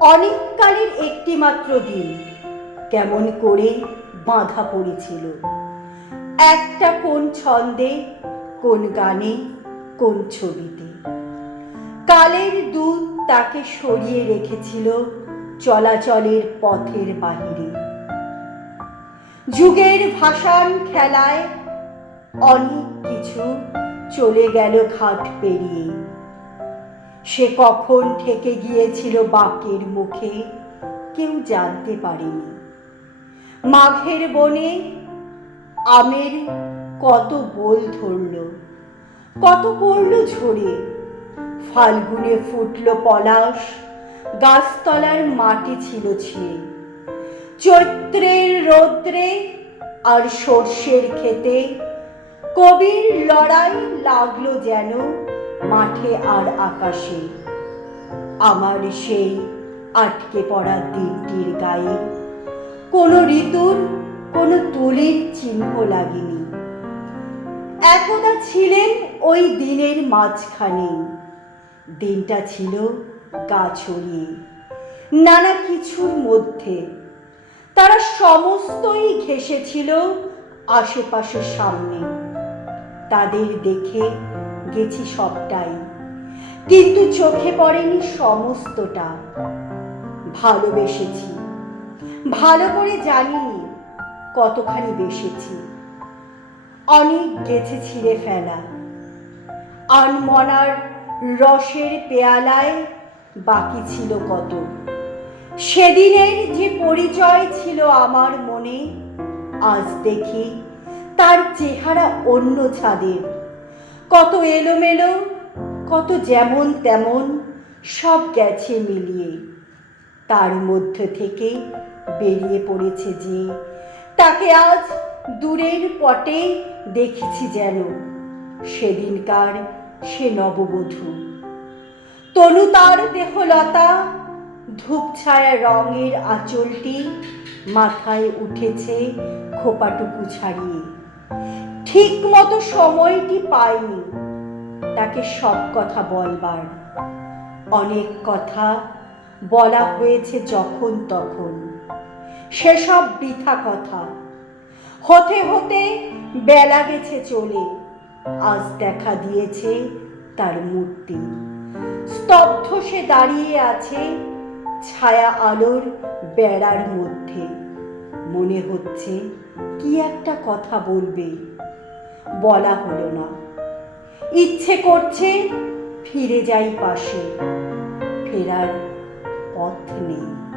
অনেককালের একটি মাত্র দিন। কেমন করে বাঁধা পড়েছিল। একটা কোন ছন্দে, কোন গানে, কোন ছবিতে। কালের দূত তাকে সরিয়ে রেখেছিল চলাচলের পথের বাহিরে। যুগের ভাষান খেলায় অনেক কিছু চলে গেল ঘাট পেরিয়ে। সে কখন থেকে গিয়েছিল বাকের মুখে, কেউ জানতে পারেনি। মাঘের বনে আমের কত বোল ধরল, কত পড়ল ঝরে। ফাল্গুনে ফুটল পলাশ, গাছতলার মাটি ছিল ছিঁড়ে। চৈত্রের রৌদ্রে আর সর্ষের খেতে কবির লড়াই লাগল যেন মাঠে আর আকাশে। আমার সেই আটকে পড়া দিনটির গায়ে কোনো ঋতুর, কোনো তুলির চিহ্ন লাগেনি। একদা ছিলেন ওই দিনের মাঝখানে। দিনটা ছিল গা ছড়িয়ে। নানা কিছুর মধ্যে। তারা সমস্তই ঘেসেছিল আশেপাশের সামনে। তাদের দেখে গেছি সবটাই। কিন্তু চোখে পড়েনি সমস্তটা। ভালোবেসেছি। ভালো করে জানিনি কতখানি বেসেছি। অনেক গেছে ছিঁড়ে ফেলা। আনমনার রসের পেয়ালায় বাকি ছিল কত। সেদিনের যে পরিচয় ছিল আমার মনে, আজ দেখি তার চেহারা অন্য ছাদের। কত এলোমেলো, কত যেমন তেমন সব গেছে মিলিয়ে। তার মধ্যে থেকে বেরিয়ে পড়েছে যে, তাকে আজ দূরের পটে দেখেছি যেন। সেদিনকার সে নববধূ। তনু তার দেহলতা ধূপ ছায়া রঙের আঁচলটি মাথায় উঠেছে খোপাটুকু ছাড়িয়ে। ঠিক মতো সময়টি পায়নি তাকে সব কথা বলবার। অনেক কথা বলা হয়েছে যখন তখন। সেসব বৃথা কথা। হতে হতে বেলা গেছে চলে। আজ দেখা দিয়েছে তার মূর্তি। স্তব্ধ সে দাঁড়িয়ে আছে ছায়া আলোর বেড়ার মধ্যে। মনে হচ্ছে কি একটা কথা বলবে? বলা হলো না। ইচ্ছে করছে ফিরে যাই পাশে। ফেরার পথ নেই।